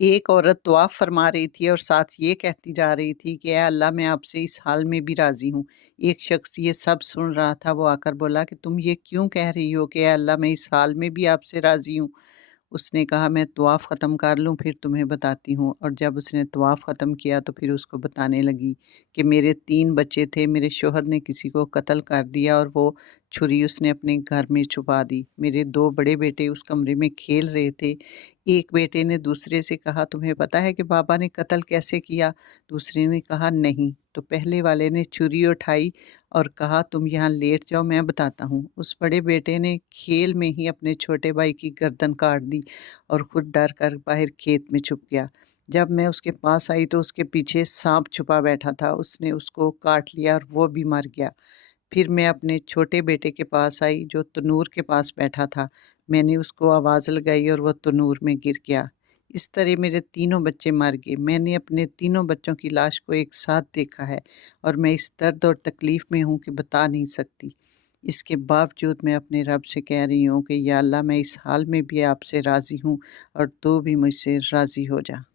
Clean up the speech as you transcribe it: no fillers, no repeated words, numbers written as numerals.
ایک عورت دعا فرما رہی تھی اور ساتھ یہ کہتی جا رہی تھی کہ اے اللہ میں آپ سے اس حال میں بھی راضی ہوں۔ ایک شخص یہ سب سن رہا تھا، وہ آ کر بولا کہ تم یہ کیوں کہہ رہی ہو کہ اے اللہ میں اس حال میں بھی آپ سے راضی ہوں؟ اس نے کہا میں طواف ختم کر لوں پھر تمہیں بتاتی ہوں۔ اور جب اس نے طواف ختم کیا تو پھر اس کو بتانے لگی کہ میرے 3 بچے تھے، میرے شوہر نے کسی کو قتل کر دیا اور وہ چھری اس نے اپنے گھر میں چھپا دی۔ میرے 2 بڑے بیٹے اس کمرے میں کھیل رہے تھے۔ ایک بیٹے نے دوسرے سے کہا تمہیں پتہ ہے کہ بابا نے قتل کیسے کیا؟ دوسرے نے کہا نہیں۔ تو پہلے والے نے چھری اٹھائی اور کہا تم یہاں لیٹ جاؤ میں بتاتا ہوں۔ اس بڑے بیٹے نے کھیل میں ہی اپنے چھوٹے بھائی کی گردن کاٹ دی اور خود ڈر کر باہر کھیت میں چھپ گیا۔ جب میں اس کے پاس آئی تو اس کے پیچھے سانپ چھپا بیٹھا تھا، اس نے اس کو کاٹ لیا اور وہ بھی مر گیا۔ پھر میں اپنے چھوٹے بیٹے کے پاس آئی جو تنور کے پاس بیٹھا تھا، میں نے اس کو آواز لگائی اور وہ تنور میں گر گیا۔ اس طرح میرے تینوں بچے مر گئے۔ میں نے اپنے تینوں بچوں کی لاش کو ایک ساتھ دیکھا ہے اور میں اس درد اور تکلیف میں ہوں کہ بتا نہیں سکتی۔ اس کے باوجود میں اپنے رب سے کہہ رہی ہوں کہ یا اللہ میں اس حال میں بھی آپ سے راضی ہوں اور تو بھی مجھ سے راضی ہو جا۔